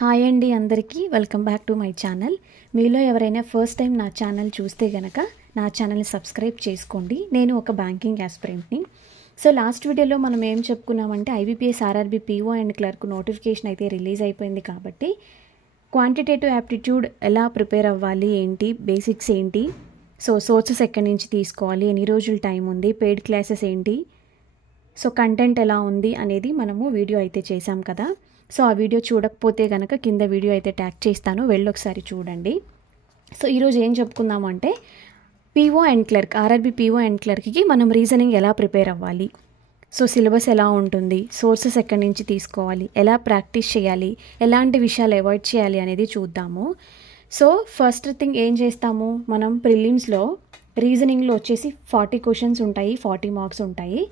Hi అండి అందరికీ welcome back to my channel. మీలో ఎవరైనా ఫస్ట్ టైం నా ఛానల్ చూస్తే గనక నా ఛానల్ని సబ్స్క్రైబ్ చేసుకోండి. నేను ఒక బ్యాంకింగ్ ఆస్పిరెంట్ని. సో లాస్ట్ వీడియోలో మనం ఏం చెప్పుకున్నామంటే IBPS RRB PO and clerk notification అయితే రిలీజ్ అయిపోయింది కాబట్టి క్వాంటిటేటివ్ యాప్టిట్యూడ్ ఎలా ప్రిపేర్ అవ్వాలి, ఏంటి బేసిక్స్ ఏంటి, సో సోర్సెస్ ఎక్కడి నుంచి తీసుకోవాలి, ఎన్ని రోజులు టైం ఉంది, పెయిడ్ క్లాసెస్ ఏంటి, సో కంటెంట్ ఎలా ఉంది అనేది మనము వీడియో అయితే చేసాం కదా. సో ఆ వీడియో చూడకపోతే కనుక కింద వీడియో అయితే ట్యాగ్ చేస్తాను, వెళ్ళి ఒకసారి చూడండి. సో ఈరోజు ఏం చెప్పుకుందాము అంటే PO and clerk, RRB PO and క్లర్క్కి మనం రీజనింగ్ ఎలా ప్రిపేర్ అవ్వాలి, సో సిలబస్ ఎలా ఉంటుంది, సోర్సెస్ ఎక్కడి నుంచి తీసుకోవాలి, ఎలా ప్రాక్టీస్ చేయాలి, ఎలాంటి విషయాలు అవాయిడ్ చేయాలి అనేది చూద్దాము. సో ఫస్ట్ థింగ్ ఏం చేస్తాము, మనం ప్రిలిమ్స్లో రీజనింగ్లో వచ్చేసి 40 క్వశ్చన్స్ ఉంటాయి, 40 మార్క్స్ ఉంటాయి.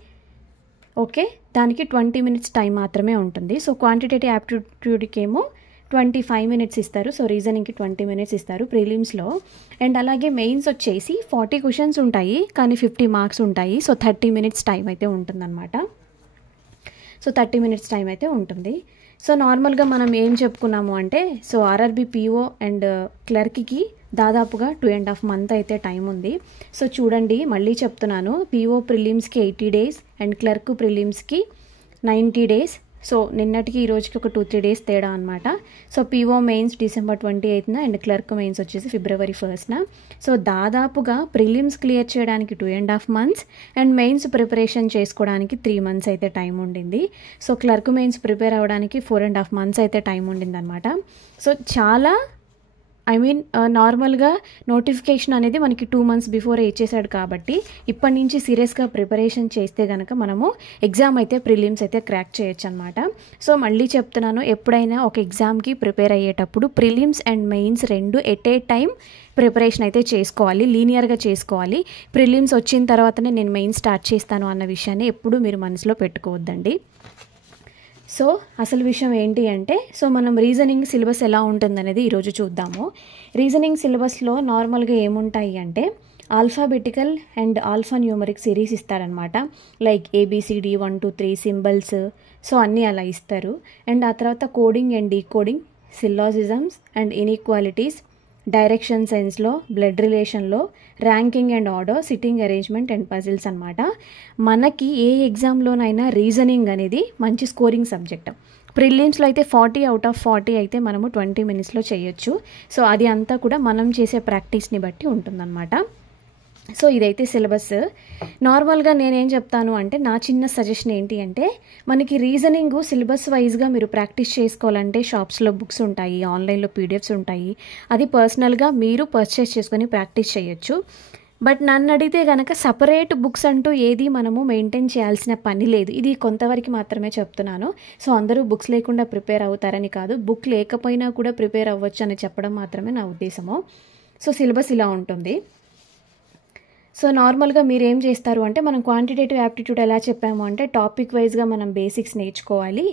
ఓకే, దానికి 20 మినిట్స్ టైం మాత్రమే ఉంటుంది. సో క్వాంటిటేటివ్ యాప్టిట్యూడ్కి ఏమో 25 మినిట్స్ ఇస్తారు, సో రీజనింగ్కి 20 మినిట్స్ ఇస్తారు ప్రిలిమ్స్లో. అండ్ అలాగే మెయిన్స్ వచ్చేసి 40 క్వశ్చన్స్ ఉంటాయి కానీ 50 మార్క్స్ ఉంటాయి. సో 30 మినిట్స్ టైం అయితే ఉంటుందన్నమాట. సో 30 మినిట్స్ టైం అయితే ఉంటుంది. సో నార్మల్గా మనం ఏం చెప్పుకున్నాము అంటే సో ఆర్ఆర్బీ పీఓ అండ్ క్లర్క్కి దాదాపుగా 2.5 months అయితే టైం ఉంది. సో చూడండి, మళ్ళీ చెప్తున్నాను, పీఓ ప్రిలిమ్స్కి 80 days అండ్ క్లర్క్ ప్రిలిమ్స్కి 90 days. సో నిన్నటికి ఈ రోజుకి ఒక 2-3 days తేడా అనమాట. So PO mains December 28th and clerk mains వచ్చేసి February 1st. సో దాదాపుగా ప్రిలిమ్స్ క్లియర్ చేయడానికి 2.5 months అండ్ మెయిన్స్ ప్రిపరేషన్ చేసుకోవడానికి 3 months అయితే టైం ఉండింది. సో క్లర్క్ మెయిన్స్ ప్రిపేర్ అవ్వడానికి 4.5 months అయితే టైం ఉండింది అనమాట. సో చాలా నార్మల్గా నోటిఫికేషన్ అనేది మనకి 2 months బిఫోర్ ఇచ్చేసాడు కాబట్టి ఇప్పటి నుంచి సీరియస్గా ప్రిపరేషన్ చేస్తే కనుక మనము ఎగ్జామ్ అయితే ప్రిలిమ్స్ అయితే క్రాక్ చేయొచ్చు అనమాట. సో మళ్ళీ చెప్తున్నాను, ఎప్పుడైనా ఒక ఎగ్జామ్కి ప్రిపేర్ అయ్యేటప్పుడు ప్రిలిమ్స్ అండ్ మెయిన్స్ రెండు ఎట్ ఏ టైం ప్రిపరేషన్ అయితే చేసుకోవాలి, లీనియర్గా చేసుకోవాలి. ప్రిలిమ్స్ వచ్చిన తర్వాతనే నేను మెయిన్ స్టార్ట్ చేస్తాను అన్న విషయాన్ని ఎప్పుడూ మీరు మనసులో పెట్టుకోవద్దండి. సో అసలు విషయం ఏంటి అంటే సో మనం రీజనింగ్ సిలబస్ ఎలా ఉంటుందనేది ఈరోజు చూద్దాము. రీజనింగ్ సిలబస్లో నార్మల్గా ఏముంటాయి అంటే alphabetical and alphanumeric series ఇస్తారనమాట. లైక్ ABCD 1 2 3 సింబల్స్, సో అన్నీ అలా ఇస్తారు. అండ్ ఆ తర్వాత coding and decoding, syllogisms and inequalities, direction సెన్స్లో, బ్లడ్ రిలేషన్లో, ranking and order, sitting arrangement and puzzles అనమాట. మనకి ఏ ఎగ్జామ్లోనైనా రీజనింగ్ అనేది మంచి స్కోరింగ్ సబ్జెక్ట్. ప్రిలిమ్స్లో అయితే 40 out of 40 అయితే మనము 20 minutesలో చేయొచ్చు. సో అది అంతా కూడా మనం చేసే ప్రాక్టీస్ని బట్టి ఉంటుందన్నమాట. సో ఇదైతే సిలబస్. నార్మల్గా నేనేం చెప్తాను అంటే నా చిన్న సజెషన్ ఏంటి అంటే మనకి రీజనింగ్ సిలబస్ వైజ్గా మీరు ప్రాక్టీస్ చేసుకోవాలంటే షాప్స్లో బుక్స్ ఉంటాయి, ఆన్లైన్లో PDFs ఉంటాయి. అది పర్సనల్గా మీరు పర్చేస్ చేసుకొని ప్రాక్టీస్ చేయొచ్చు. బట్ నన్ను అడిగితే కనుక సపరేట్ బుక్స్ అంటూ ఏది మనము మెయింటైన్ చేయాల్సిన పని లేదు. ఇది కొంతవరకు మాత్రమే చెప్తున్నాను. సో అందరూ బుక్స్ లేకుండా ప్రిపేర్ అవుతారని కాదు, బుక్ లేకపోయినా కూడా ప్రిపేర్ అవ్వచ్చు అని చెప్పడం మాత్రమే నా ఉద్దేశము. సో సిలబస్ ఇలా ఉంటుంది. సో నార్మల్గా మీరు ఏం చేస్తారు అంటే మనం క్వాంటిటేటివ్ యాప్టిట్యూడ్ ఎలా చెప్పాము అంటే టాపిక్ వైజ్గా మనం బేసిక్స్ నేర్చుకోవాలి.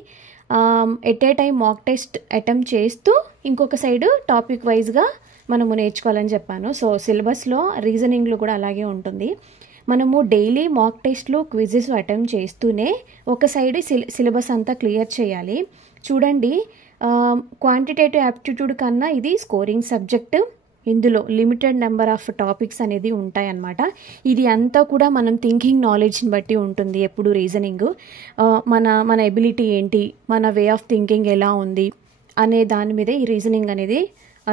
At a time mock test attempt చేస్తూ ఇంకొక సైడ్ టాపిక్ వైజ్గా మనము నేర్చుకోవాలని చెప్పాను. సో సిలబస్లో రీజనింగ్లో కూడా అలాగే ఉంటుంది. మనము డైలీ మాక్ టెస్ట్లు, క్విజెస్ అటెంప్ట్ చేస్తూనే ఒక సైడ్ సిలబస్ అంతా క్లియర్ చేయాలి. చూడండి, క్వాంటిటేటివ్ యాప్టిట్యూడ్ కన్నా ఇది స్కోరింగ్ సబ్జెక్ట్. ఇందులో లిమిటెడ్ నెంబర్ ఆఫ్ టాపిక్స్ అనేది ఉంటాయన్నమాట. ఇది అంతా కూడా మనం థింకింగ్ నాలెడ్జ్ని బట్టి ఉంటుంది. ఎప్పుడు రీజనింగ్ మన ఎబిలిటీ ఏంటి, మన వే ఆఫ్ థింకింగ్ ఎలా ఉంది అనే దాని మీదే ఈ రీజనింగ్ అనేది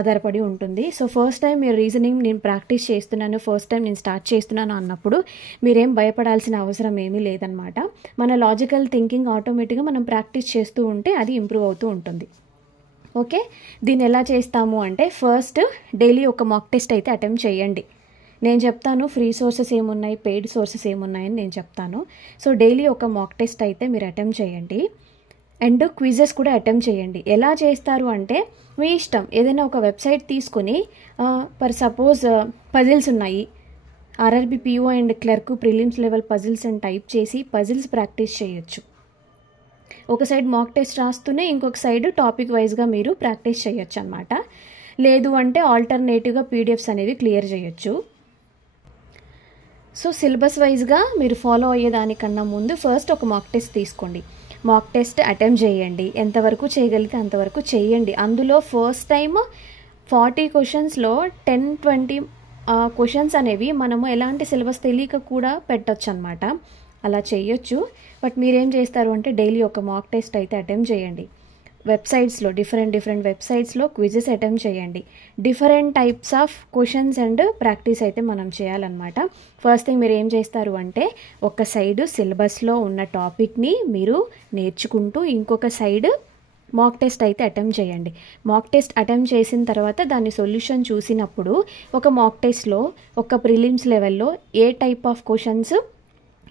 ఆధారపడి ఉంటుంది. సో ఫస్ట్ టైం మీరు రీజనింగ్ నేను ప్రాక్టీస్ చేస్తున్నాను, ఫస్ట్ టైం నేను స్టార్ట్ చేస్తున్నాను అన్నప్పుడు మీరేం భయపడాల్సిన అవసరం ఏమీ లేదనమాట. మన లాజికల్ థింకింగ్ ఆటోమేటిక్గా మనం ప్రాక్టీస్ చేస్తూ ఉంటే అది ఇంప్రూవ్ అవుతూ ఉంటుంది. ఓకే, దీన్ని ఎలా చేస్తాము అంటే ఫస్ట్ డైలీ ఒక మాక్ టెస్ట్ అయితే అటెంప్ట్ చేయండి. నేను చెప్తాను ఫ్రీ సోర్సెస్ ఏమున్నాయి, పెయిడ్ సోర్సెస్ ఏమున్నాయని నేను చెప్తాను. సో డైలీ ఒక మాక్ టెస్ట్ అయితే మీరు అటెంప్ట్ చేయండి. అండ్ క్విజెస్ కూడా అటెంప్ట్ చేయండి. ఎలా చేస్తారు అంటే మీ ఇష్టం, ఏదైనా ఒక వెబ్సైట్ తీసుకొని ఫర్ సపోజ్ పజిల్స్ ఉన్నాయి, RRB PO and clerk prelims level puzzles అని టైప్ చేసి పజిల్స్ ప్రాక్టీస్ చేయొచ్చు. ఒక సైడ్ మాక్ టెస్ట్ రాస్తూనే ఇంకొక సైడ్ టాపిక్ వైజ్గా మీరు ప్రాక్టీస్ చేయొచ్చు అనమాట. లేదు అంటే ఆల్టర్నేటివ్గా PDFs అనేవి క్లియర్ చేయొచ్చు. సో సిలబస్ వైజ్గా మీరు ఫాలో అయ్యేదానికన్నా ముందు ఫస్ట్ ఒక మాక్ టెస్ట్ తీసుకోండి. మాక్ టెస్ట్ అటెంప్ట్ చేయండి. ఎంతవరకు చేయగలిగితే అంతవరకు చేయండి. అందులో ఫస్ట్ టైం 40 క్వశ్చన్స్లో 10-20 క్వశ్చన్స్ అనేవి మనము ఎలాంటి సిలబస్ తెలియక కూడా పెట్టొచ్చు అనమాట. అలా చేయొచ్చు. బట్ మీరేం చేస్తారు అంటే డైలీ ఒక మాక్ టెస్ట్ అయితే అటెంప్ట్ చేయండి. వెబ్సైట్స్లో డిఫరెంట్ వెబ్సైట్స్లో క్విజెస్ అటెంప్ట్ చేయండి. Different types of questions and practice అయితే మనం చేయాలన్నమాట. ఫస్ట్ థింగ్ మీరు ఏం చేస్తారు అంటే ఒక సైడ్ సిలబస్లో ఉన్న టాపిక్ని మీరు నేర్చుకుంటూ ఇంకొక సైడ్ మాక్ టెస్ట్ అయితే అటెంప్ట్ చేయండి. మాక్ టెస్ట్ అటెంప్ట్ చేసిన తర్వాత దాని సొల్యూషన్ చూసినప్పుడు ఒక మాక్ టెస్ట్లో ఒక ప్రిలిమ్స్ లెవెల్లో ఏ టైప్ ఆఫ్ క్వశ్చన్స్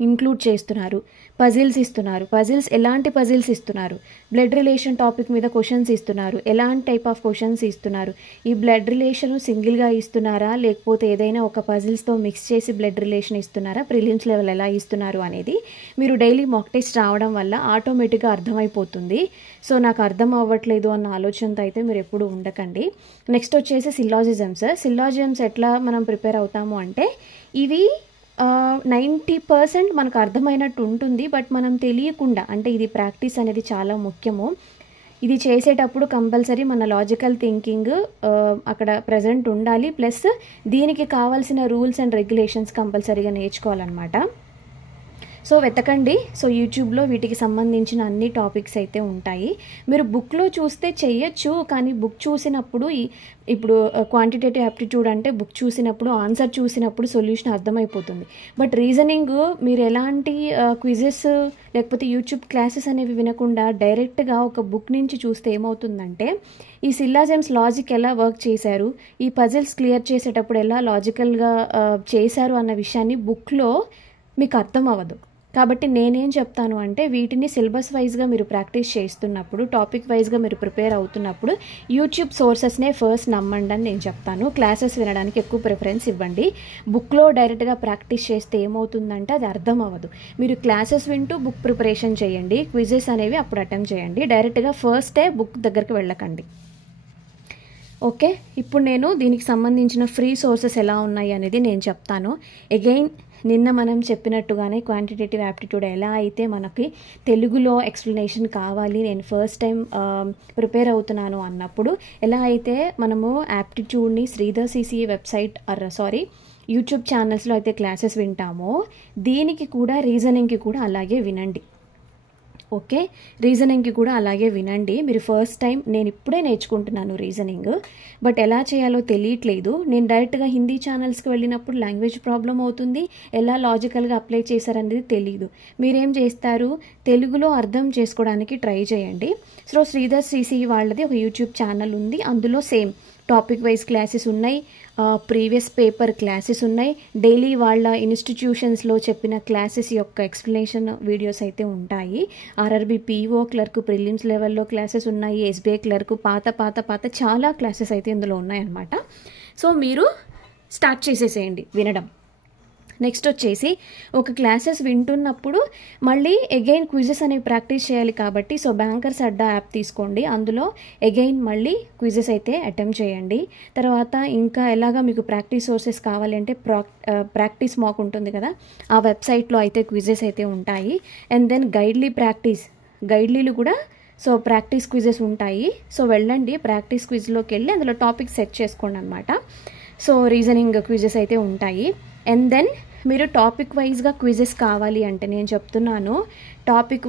ఇంక్లూడ్ చేస్తున్నారు, పజిల్స్ ఇస్తున్నారు, పజిల్స్ ఎలాంటి పజిల్స్ ఇస్తున్నారు, బ్లడ్ రిలేషన్ టాపిక్ మీద క్వశ్చన్స్ ఇస్తున్నారు, ఎలాంటి టైప్ ఆఫ్ క్వశ్చన్స్ ఇస్తున్నారు, ఈ బ్లడ్ రిలేషన్ సింగిల్గా ఇస్తున్నారా లేకపోతే ఏదైనా ఒక పజిల్స్తో మిక్స్ చేసి బ్లడ్ రిలేషన్ ఇస్తున్నారా, ప్రిలిమ్స్ లెవెల్ ఎలా ఇస్తున్నారు అనేది మీరు డైలీ మాక్ టెస్ట్ రావడం వల్ల ఆటోమేటిక్గా అర్థమైపోతుంది. సో నాకు అర్థం అవ్వట్లేదు అన్న ఆలోచనతో అయితే మీరు ఎప్పుడు ఉండకండి. నెక్స్ట్ వచ్చేసి సిల్లాజిజమ్స్ ఎట్లా మనం ప్రిపేర్ అవుతాము అంటే ఇవి 90% మనకు అర్థమైనట్టు ఉంటుంది. బట్ మనం తెలియకుండా అంటే ఇది ప్రాక్టీస్ అనేది చాలా ముఖ్యము. ఇది చేసేటప్పుడు కంపల్సరీ మన లాజికల్ థింకింగ్ అక్కడ ప్రజెంట్ ఉండాలి. ప్లస్ దీనికి కావాల్సిన రూల్స్ అండ్ రెగ్యులేషన్స్ కంపల్సరీగా నేర్చుకోవాలన్నమాట. సో వెతకండి. సో యూట్యూబ్లో వీటికి సంబంధించిన అన్ని టాపిక్స్ అయితే ఉంటాయి. మీరు బుక్లో చూస్తే చెయ్యొచ్చు, కానీ బుక్ చూసినప్పుడు ఇప్పుడు క్వాంటిటేటివ్ యాప్టిట్యూడ్ అంటే బుక్ చూసినప్పుడు ఆన్సర్ చూసినప్పుడు సొల్యూషన్ అర్థమైపోతుంది. బట్ రీజనింగ్ మీరు ఎలాంటి క్విజెస్ లేకపోతే యూట్యూబ్ క్లాసెస్ అనేవి వినకుండా డైరెక్ట్గా ఒక బుక్ నుంచి చూస్తే ఏమవుతుందంటే ఈ సిల్లాజమ్స్ లాజిక్ ఎలా వర్క్ చేశారు, ఈ పజిల్స్ క్లియర్ చేసేటప్పుడు ఎలా లాజికల్గా చేశారు అన్న విషయాన్ని బుక్లో మీకు అర్థం అవ్వదు. కాబట్టి నేనేం చెప్తాను అంటే వీటిని సిలబస్ వైజ్గా మీరు ప్రాక్టీస్ చేస్తున్నప్పుడు, టాపిక్ వైజ్గా మీరు ప్రిపేర్ అవుతున్నప్పుడు యూట్యూబ్ సోర్సెస్నే ఫస్ట్ నమ్మండి అని నేను చెప్తాను. క్లాసెస్ వినడానికి ఎక్కువ ప్రిఫరెన్స్ ఇవ్వండి. బుక్లో డైరెక్ట్గా ప్రాక్టీస్ చేస్తే ఏమవుతుందంటే అది అర్థం అవ్వదు. మీరు క్లాసెస్ వింటూ బుక్ ప్రిపరేషన్ చేయండి, క్విజెస్ అనేవి అప్పుడు అటెంప్ట్ చేయండి. డైరెక్ట్గా ఫస్టే బుక్ దగ్గరికి వెళ్ళకండి. ఓకే, ఇప్పుడు నేను దీనికి సంబంధించిన ఫ్రీ సోర్సెస్ ఎలా ఉన్నాయి అనేది నేను చెప్తాను. అగైన్ నిన్న మనం చెప్పినట్టుగానే క్వాంటిటేటివ్ యాప్టిట్యూడ్ ఎలా అయితే మనకి తెలుగులో ఎక్స్ప్లెనేషన్ కావాలి, నేను ఫస్ట్ టైం ప్రిపేర్ అవుతున్నాను అన్నప్పుడు ఎలా అయితే మనము యాప్టిట్యూడ్ని శ్రీధర్ సిసిఏ వెబ్సైట్ యూట్యూబ్ ఛానల్స్లో అయితే క్లాసెస్ వింటామో దీనికి కూడా రీజనింగ్కి కూడా అలాగే వినండి. ఓకే, రీజనింగ్కి కూడా అలాగే వినండి. మీరు ఫస్ట్ టైం నేను ఇప్పుడే నేర్చుకుంటున్నాను రీజనింగ్, బట్ ఎలా చేయాలో తెలియట్లేదు. నేను డైరెక్ట్గా హిందీ ఛానల్స్కి వెళ్ళినప్పుడు లాంగ్వేజ్ ప్రాబ్లం అవుతుంది, ఎలా లాజికల్గా అప్లై చేశారనేది తెలీదు. మీరేం చేస్తారు, తెలుగులో అర్థం చేసుకోవడానికి ట్రై చేయండి. సో శ్రీధర్ సిసి వాళ్ళది ఒక యూట్యూబ్ ఛానల్ ఉంది, అందులో సేమ్ టాపిక్ వైజ్ క్లాసెస్ ఉన్నాయి, ప్రీవియస్ పేపర్ క్లాసెస్ ఉన్నాయి, డైలీ వాళ్ళ ఇన్స్టిట్యూషన్స్లో చెప్పిన క్లాసెస్ యొక్క ఎక్స్ప్లెనేషన్ వీడియోస్ అయితే ఉంటాయి. ఆర్ఆర్బీ పీఓ క్లర్క్ ప్రిలిమ్స్ లెవెల్లో క్లాసెస్ ఉన్నాయి, ఎస్బీఐ క్లర్క్ పాత చాలా క్లాసెస్ అయితే ఇందులో ఉన్నాయన్నమాట. సో మీరు స్టార్ట్ చేసేసేయండి వినడం. నెక్స్ట్ వచ్చేసి ఒక క్లాసెస్ వింటున్నప్పుడు మళ్ళీ అగైన్ క్విజెస్ అనేవి ప్రాక్టీస్ చేయాలి కాబట్టి సో బ్యాంకర్స్ అడ్డా యాప్ తీసుకోండి, అందులో అగైన్ మళ్ళీ క్విజెస్ అయితే అటెంప్ట్ చేయండి. తర్వాత ఇంకా ఎలాగా మీకు ప్రాక్టీస్ సోర్సెస్ కావాలి అంటే ప్రాక్టీస్ మాక్ ఉంటుంది కదా, ఆ వెబ్సైట్లో అయితే క్విజెస్ అయితే ఉంటాయి. అండ్ దెన్ గైడ్లీలు కూడా సో ప్రాక్టీస్ క్విజెస్ ఉంటాయి. సో వెళ్ళండి ప్రాక్టీస్ క్విజ్లోకి వెళ్ళి అందులో టాపిక్ సెట్ చేసుకోండి అనమాట. సో రీజనింగ్ క్విజెస్ అయితే ఉంటాయి. అండ్ దెన్ మీరు టాపిక్ వైజ్గా క్విజెస్ కావాలి అంటే నేను చెప్తున్నాను, టాపిక్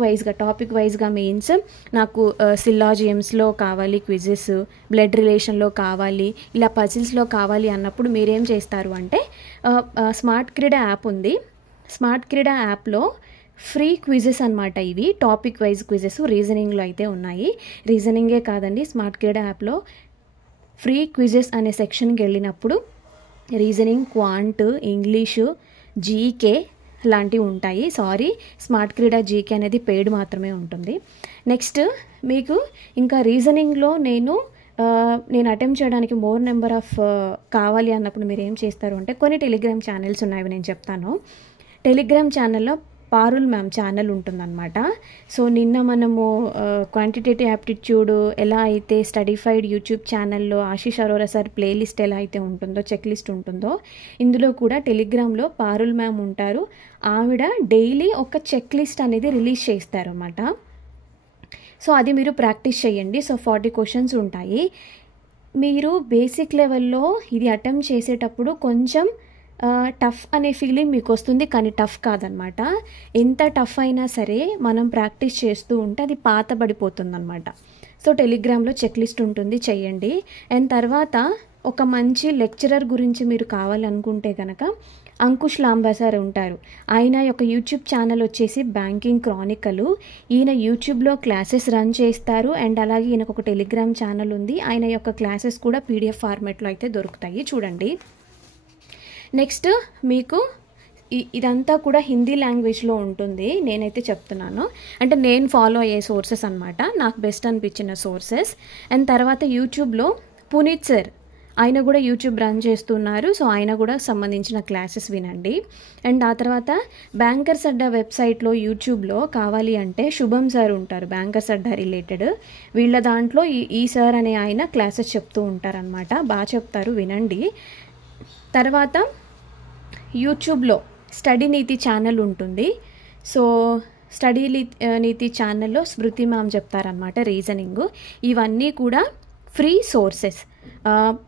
వైజ్గా మీన్స్ నాకు సిల్లాజియమ్స్లో కావాలి క్విజెస్, బ్లడ్ రిలేషన్లో కావాలి, ఇలా పజిల్స్లో కావాలి అన్నప్పుడు మీరేం చేస్తారు అంటే స్మార్ట్ క్రీడా యాప్ ఉంది, స్మార్ట్ క్రీడా యాప్లో ఫ్రీ క్విజెస్ అనమాట. ఇవి టాపిక్ వైజ్ క్విజెస్ రీజనింగ్లో అయితే ఉన్నాయి. రీజనింగే కాదండి, స్మార్ట్ క్రీడా యాప్లో ఫ్రీ క్విజెస్ అనే సెక్షన్కి వెళ్ళినప్పుడు రీజనింగ్, క్వాంట్, ఇంగ్లీషు, జీకే లాంటివి ఉంటాయి. స్మార్ట్ క్రీడా జీకే అనేది పెయిడ్ మాత్రమే ఉంటుంది. నెక్స్ట్ మీకు ఇంకా రీజనింగ్లో నేను అటెంప్ట్ చేయడానికి మోర్ నెంబర్ ఆఫ్ కావాలి అన్నప్పుడు మీరు ఏం చేస్తారు అంటే కొన్ని టెలిగ్రామ్ ఛానల్స్ ఉన్నాయి, నేను చెప్తాను. టెలిగ్రామ్ ఛానల్లో పారుల్ మ్యామ్ ఛానల్ ఉంటుందన్నమాట. సో నిన్న మనము క్వాంటిటేటివ్ యాప్టిట్యూడ్ ఎలా అయితే స్టడీఫైడ్ యూట్యూబ్ ఛానల్లో ఆశీష్ అరోరా సార్ ప్లేలిస్ట్ ఎలా అయితే ఉంటుందో, చెక్ లిస్ట్ ఉంటుందో, ఇందులో కూడా టెలిగ్రామ్లో పారుల్ మ్యామ్ ఉంటారు. ఆవిడ డైలీ ఒక చెక్ లిస్ట్ అనేది రిలీజ్ చేస్తారు అన్నమాట. సో అది మీరు ప్రాక్టీస్ చేయండి. సో 40 క్వశ్చన్స్ ఉంటాయి. మీరు బేసిక్ లెవెల్లో ఇది అటెంప్ట్ చేసేటప్పుడు కొంచెం టఫ్ అనే ఫీలింగ్ మీకు వస్తుంది, కానీ టఫ్ కాదనమాట. ఎంత టఫ్ అయినా సరే మనం ప్రాక్టీస్ చేస్తూ ఉంటే అది పాతబడిపోతుంది అనమాట. సో టెలిగ్రామ్లో చెక్ లిస్ట్ ఉంటుంది, చెయ్యండి. అండ్ తర్వాత ఒక మంచి లెక్చరర్ గురించి మీరు కావాలనుకుంటే కనుక అంకుష్ లాంబా సార్ ఉంటారు. ఆయన యొక్క యూట్యూబ్ ఛానల్ వచ్చేసి బ్యాంకింగ్ క్రానికల్. ఈయన యూట్యూబ్లో క్లాసెస్ రన్ చేస్తారు. అండ్ అలాగే ఈయనకు ఒక టెలిగ్రామ్ ఛానల్ ఉంది. ఆయన యొక్క క్లాసెస్ కూడా PDF ఫార్మాట్లో అయితే దొరుకుతాయి, చూడండి. నెక్స్ట్ మీకు ఇదంతా కూడా హిందీ లాంగ్వేజ్లో ఉంటుంది, నేనైతే చెప్తున్నాను. అంటే నేను ఫాలో అయ్యే సోర్సెస్ అనమాట, నాకు బెస్ట్ అనిపించిన సోర్సెస్. అండ్ తర్వాత యూట్యూబ్లో పునీత్ సార్, ఆయన కూడా యూట్యూబ్ రన్ చేస్తున్నారు. సో ఆయన కూడా సంబంధించిన క్లాసెస్ వినండి. అండ్ ఆ తర్వాత బ్యాంకర్స్ అడ్డా వెబ్సైట్లో యూట్యూబ్లో కావాలి అంటే శుభం సార్ ఉంటారు, బ్యాంకర్స్ అడ్డా రిలేటెడ్. వీళ్ళ దాంట్లో ఈ సార్ అనే ఆయన క్లాసెస్ చెప్తూ ఉంటారనమాట, బాగా చెప్తారు, వినండి. తర్వాత యూట్యూబ్లో స్టడీ నీతి ఛానల్ ఉంటుంది. సో స్టడీ నీతి ఛానల్లో స్మృతి మ్యామ్ చెప్తారనమాట రీజనింగ్. ఇవన్నీ కూడా ఫ్రీ సోర్సెస్.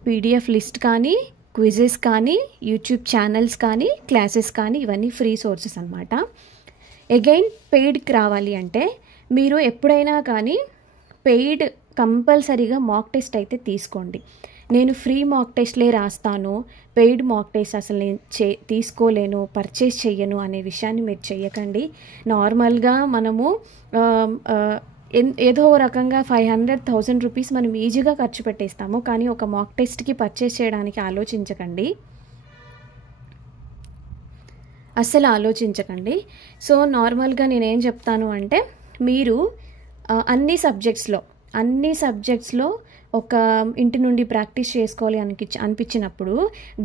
PDF లిస్ట్ కానీ, క్విజెస్ కానీ, యూట్యూబ్ ఛానల్స్ కానీ, క్లాసెస్ కానీ, ఇవన్నీ ఫ్రీ సోర్సెస్ అనమాట. అగైన్ పెయిడ్కి రావాలి అంటే మీరు ఎప్పుడైనా కానీ పెయిడ్ కంపల్సరీగా మాక్ టెస్ట్ అయితే తీసుకోండి. నేను ఫ్రీ మాక్ టెస్ట్లే రాస్తాను, పెయిడ్ మాక్ టెస్ట్ అసలు నేను తీసుకోలేను, పర్చేస్ చెయ్యను అనే విషయాన్ని మీరు చెయ్యకండి. నార్మల్గా మనము ఏదో రకంగా 500,000 రూపీస్ మనం ఈజీగా ఖర్చు పెట్టేస్తాము, కానీ ఒక మాక్ టెస్ట్కి పర్చేస్ చేయడానికి ఆలోచించకండి, అస్సలు ఆలోచించకండి. సో నార్మల్గా నేనేం చెప్తాను అంటే మీరు అన్ని సబ్జెక్ట్స్లో ఒక ఇంటి నుండి ప్రాక్టీస్ చేసుకోవాలి అనిపించినప్పుడు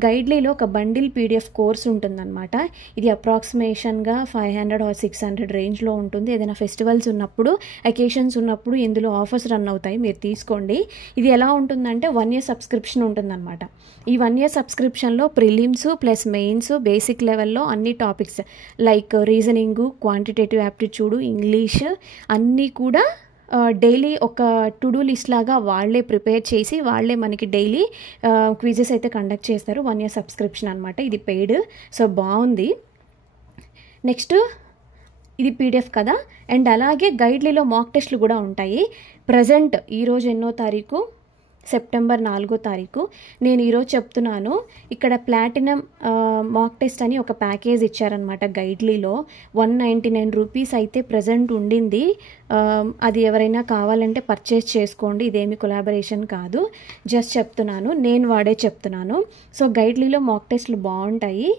గైడ్లీలో ఒక బండిల్ PDF కోర్స్ ఉంటుందన్నమాట. ఇది అప్రాక్సిమేషన్గా 500 or 600 రేంజ్లో ఉంటుంది. ఏదైనా ఫెస్టివల్స్ ఉన్నప్పుడు, అకేషన్స్ ఉన్నప్పుడు ఇందులో ఆఫర్స్ రన్ అవుతాయి, మీరు తీసుకోండి. ఇది ఎలా ఉంటుందంటే 1 year సబ్స్క్రిప్షన్ ఉంటుందన్నమాట. ఈ 1 year సబ్స్క్రిప్షన్లో ప్రిలిమ్స్ ప్లస్ మెయిన్స్ బేసిక్ లెవెల్లో అన్ని topics like reasoning, quantitative aptitude, English అన్నీ కూడా డైలీ ఒక టు డూ లిస్ట్ లాగా వాళ్ళే ప్రిపేర్ చేసి వాళ్ళే మనకి డైలీ క్విజెస్ అయితే కండక్ట్ చేస్తారు. 1 year సబ్స్క్రిప్షన్ అనమాట, ఇది పెయిడ్. సో బాగుంది. నెక్స్ట్ ఇది PDF కదా. అండ్ అలాగే గైడ్లీలో మాక్ టెస్ట్లు కూడా ఉంటాయి. ప్రజెంట్ ఈరోజు ఎన్నో తారీఖు, సెప్టెంబర్ 4వ తారీఖు. నేను ఈరోజు చెప్తున్నాను, ఇక్కడ ప్లాటినం మాక్ టెస్ట్ అని ఒక ప్యాకేజ్ ఇచ్చారనమాట గైడ్లీలో. 199 రూపీస్ అయితే ప్రజెంట్ ఉండింది. అది ఎవరైనా కావాలంటే పర్చేస్ చేసుకోండి, ఇదేమి కొలాబరేషన్ కాదు, జస్ట్ చెప్తున్నాను, నేను వాడే చెప్తున్నాను. సో గైడ్లీలో మాక్ టెస్ట్లు బాగుంటాయి.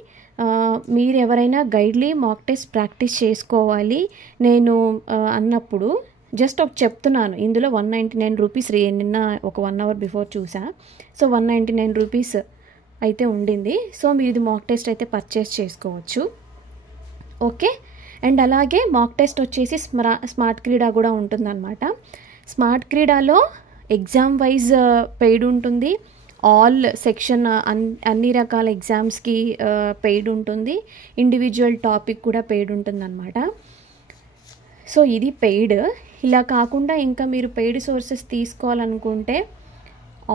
మీరు ఎవరైనా గైడ్లీ మాక్ టెస్ట్ ప్రాక్టీస్ చేసుకోవాలి నేను అన్నప్పుడు జస్ట్ ఒక చెప్తున్నాను. ఇందులో 199 రూపీస్ నిన్న ఒక 1 hour బిఫోర్ చూసా. సో 199 రూపీస్ అయితే ఉండింది. సో మీరు ఇది మాక్ టెస్ట్ అయితే పర్చేస్ చేసుకోవచ్చు, ఓకే. అండ్ అలాగే మాక్ టెస్ట్ వచ్చేసి స్మార్ట్ క్రీడా కూడా ఉంటుందన్నమాట. స్మార్ట్ క్రీడాలో ఎగ్జామ్ వైజ్ పెయిడ్ ఉంటుంది, ఆల్ సెక్షన్ అన్ని రకాల ఎగ్జామ్స్కి పెయిడ్ ఉంటుంది, ఇండివిజువల్ టాపిక్ కూడా పెయిడ్ ఉంటుందన్నమాట. సో ఇది పెయిడ్. ఇలా కాకుండా ఇంకా మీరు పెయిడ్ సోర్సెస్ తీసుకోవాలనుకుంటే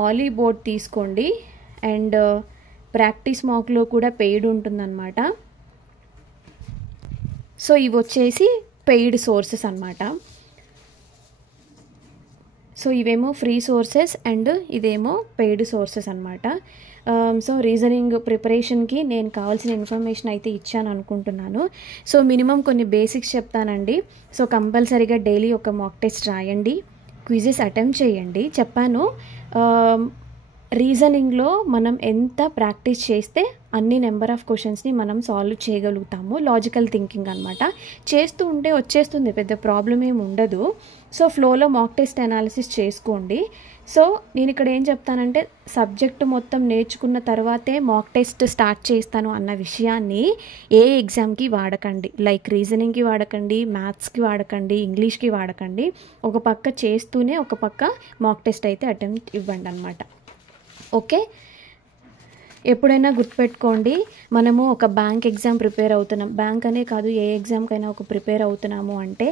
ఆలీ బోర్డ్ తీసుకోండి. అండ్ ప్రాక్టీస్ మాక్లో కూడా పెయిడ్ ఉంటుందన్నమాట. సో ఇవి వచ్చేసి పెయిడ్ సోర్సెస్ అన్నమాట. సో ఇవేమో ఫ్రీ సోర్సెస్ అండ్ ఇదేమో పెయిడ్ సోర్సెస్ అన్నమాట. సో రీజనింగ్ ప్రిపరేషన్కి నేను కావాల్సిన ఇన్ఫర్మేషన్ అయితే ఇచ్చాను అనుకుంటున్నాను. సో మినిమం కొన్ని బేసిక్స్ చెప్తానండి. సో కంపల్సరీగా డైలీ ఒక మాక్ టెస్ట్ రాయండి, క్విజెస్ అటెంప్ట్ చేయండి. చెప్పాను, రీజనింగ్లో మనం ఎంత ప్రాక్టీస్ చేస్తే అన్ని నెంబర్ ఆఫ్ క్వశ్చన్స్ని మనం సాల్వ్ చేయగలుగుతాము. లాజికల్ థింకింగ్ అనమాట. చేస్తూ ఉంటే వచ్చేస్తుంది, పెద్ద ప్రాబ్లం ఏమి ఉండదు. సో ఫ్లోలో మాక్ టెస్ట్ అనాలిసిస్ చేసుకోండి. సో నేను ఇక్కడ ఏం చెప్తానంటే సబ్జెక్ట్ మొత్తం నేర్చుకున్న తర్వాతే మాక్ టెస్ట్ స్టార్ట్ చేస్తాను అన్న విషయాన్ని ఏ ఎగ్జామ్కి వాడకండి. లైక్ రీజనింగ్కి వాడకండి, మ్యాథ్స్కి వాడకండి, ఇంగ్లీష్కి వాడకండి. ఒక పక్క చేస్తూనే ఒక పక్క మాక్ టెస్ట్ అయితే అటెంప్ట్ ఇవ్వండి అనమాట, ఓకే. ఎప్పుడైనా గుర్తుపెట్టుకోండి, మనము ఒక బ్యాంక్ ఎగ్జామ్ ప్రిపేర్ అవుతున్నాం, బ్యాంక్ అనే కాదు ఏ ఎగ్జామ్కైనా ఒక ప్రిపేర్ అవుతున్నాము అంటే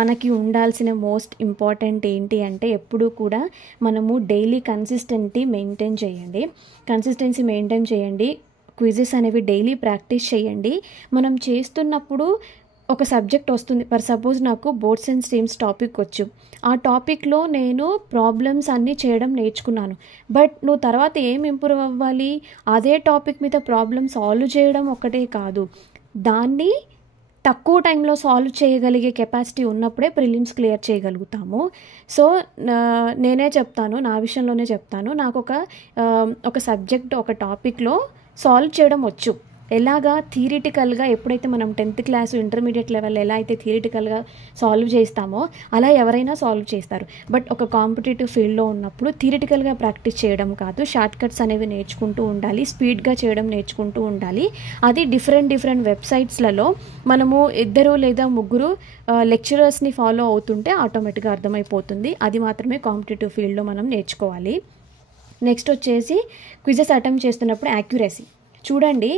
మనకి ఉండాల్సిన మోస్ట్ ఇంపార్టెంట్ ఏంటి అంటే ఎప్పుడూ కూడా మనము డైలీ కన్సిస్టెన్సీ మెయింటైన్ చేయండి. క్విజెస్ అనేవి డైలీ ప్రాక్టీస్ చేయండి. మనం చేస్తున్నప్పుడు ఒక సబ్జెక్ట్ వస్తుంది, ఫర్ సపోజ్ నాకు బోర్డ్స్ అండ్ స్ట్రీమ్స్ టాపిక్ వచ్చు, ఆ టాపిక్లో నేను ప్రాబ్లమ్స్ అన్నీ చేయడం నేర్చుకున్నాను. బట్ నువ్వు తర్వాత ఏం ఇంప్రూవ్ అవ్వాలి, అదే టాపిక్ మీద ప్రాబ్లమ్ సాల్వ్ చేయడం ఒకటే కాదు, దాన్ని తక్కువ టైంలో సాల్వ్ చేయగలిగే కెపాసిటీ ఉన్నప్పుడే ప్రిలిమ్స్ క్లియర్ చేయగలుగుతాము. సో నేనే చెప్తాను, నా విషయంలోనే చెప్తాను, నాకు ఒక సబ్జెక్ట్ ఒక టాపిక్లో సాల్వ్ చేయడం వచ్చు. ఎలాగా థియరిటికల్గా ఎప్పుడైతే మనం 10th క్లాస్ ఇంటర్మీడియట్ లెవెల్ ఎలా అయితే థియరిటికల్గా సాల్వ్ చేస్తామో అలా ఎవరైనా సాల్వ్ చేస్తారు. బట్ ఒక కాంపిటేటివ్ ఫీల్డ్లో ఉన్నప్పుడు థియరిటికల్గా ప్రాక్టీస్ చేయడం కాదు, షార్ట్ కట్స్ అనేవి నేర్చుకుంటూ ఉండాలి, స్పీడ్గా చేయడం నేర్చుకుంటూ ఉండాలి. అది డిఫరెంట్ వెబ్సైట్స్లలో మనము 2 లేదా 3 లెక్చరర్స్ని ఫాలో అవుతుంటే ఆటోమేటిక్గా అర్థమైపోతుంది. అది మాత్రమే కాంపిటేటివ్ ఫీల్డ్లో మనం నేర్చుకోవాలి. నెక్స్ట్ వచ్చేసి క్విజెస్ అటెంప్ట్ చేస్తున్నప్పుడు యాక్యురసీ చూడండి.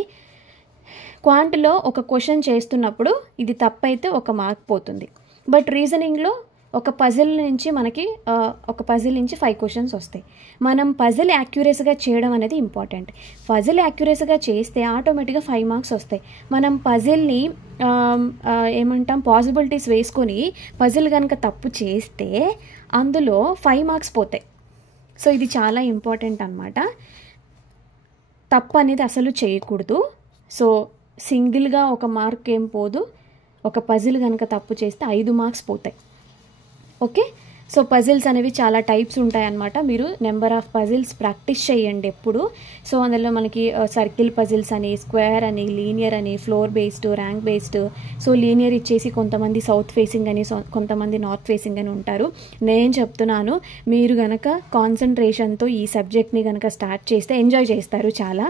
క్వాంట్లో ఒక క్వశ్చన్ చేస్తున్నప్పుడు ఇది తప్పైతే 1 మార్క్ పోతుంది. బట్ రీజనింగ్లో ఒక పజిల్ నుంచి 5 క్వశ్చన్స్ వస్తాయి. మనం పజిల్ యాక్యురసీగా చేయడం అనేది ఇంపార్టెంట్. పజిల్ యాక్యురసీగా చేస్తే ఆటోమేటిక్గా 5 మార్క్స్ వస్తాయి. మనం పజిల్ని పాసిబిలిటీస్ వేసుకొని పజిల్ కనుక తప్పు చేస్తే అందులో 5 మార్క్స్ పోతాయి. సో ఇది చాలా ఇంపార్టెంట్ అన్నమాట. తప్పు అనేది అసలు చేయకూడదు. సో సింగిల్గా 1 మార్క్ ఏం పోదు, ఒక పజిల్ కనుక తప్పు చేస్తే 5 మార్క్స్ పోతాయి. ఓకే, సో పజిల్స్ అనేవి చాలా టైప్స్ ఉంటాయన్నమాట. మీరు నెంబర్ ఆఫ్ పజిల్స్ ప్రాక్టీస్ చేయండి ఎప్పుడు. సో అందులో మనకి సర్కిల్ పజిల్స్ అని, స్క్వేర్ అని, లీనియర్ అని, floor based, rank based. So linear ఇచ్చేసి కొంతమంది సౌత్ ఫేసింగ్ అని, కొంతమంది నార్త్ ఫేసింగ్ అని ఉంటారు. నేను చెప్తున్నాను, మీరు కనుక కాన్సన్ట్రేషన్తో ఈ సబ్జెక్ట్ని కనుక స్టార్ట్ చేస్తే ఎంజాయ్ చేస్తారు చాలా.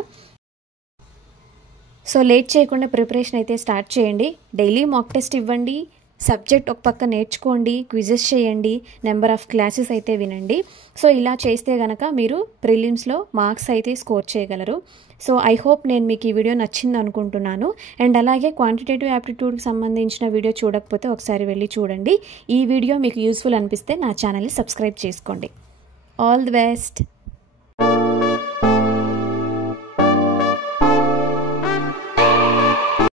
సో లేట్ చేయకుండా ప్రిపరేషన్ అయితే స్టార్ట్ చేయండి. డైలీ మాక్ టెస్ట్ ఇవ్వండి, సబ్జెక్ట్ ఒక పక్క నేర్చుకోండి, క్విజెస్ చేయండి, నెంబర్ ఆఫ్ క్లాసెస్ అయితే వినండి. సో ఇలా చేస్తే కనుక మీరు ప్రిలిమ్స్లో మార్క్స్ అయితే స్కోర్ చేయగలరు. సో ఐ హోప్ నేను మీకు ఈ వీడియో నచ్చింది అనుకుంటున్నాను. అండ్ అలాగే క్వాంటిటేటివ్ యాప్టిట్యూడ్కి సంబంధించిన వీడియో చూడకపోతే ఒకసారి వెళ్ళి చూడండి. ఈ వీడియో మీకు యూస్ఫుల్ అనిపిస్తే నా ఛానల్ని సబ్స్క్రైబ్ చేసుకోండి. All the best.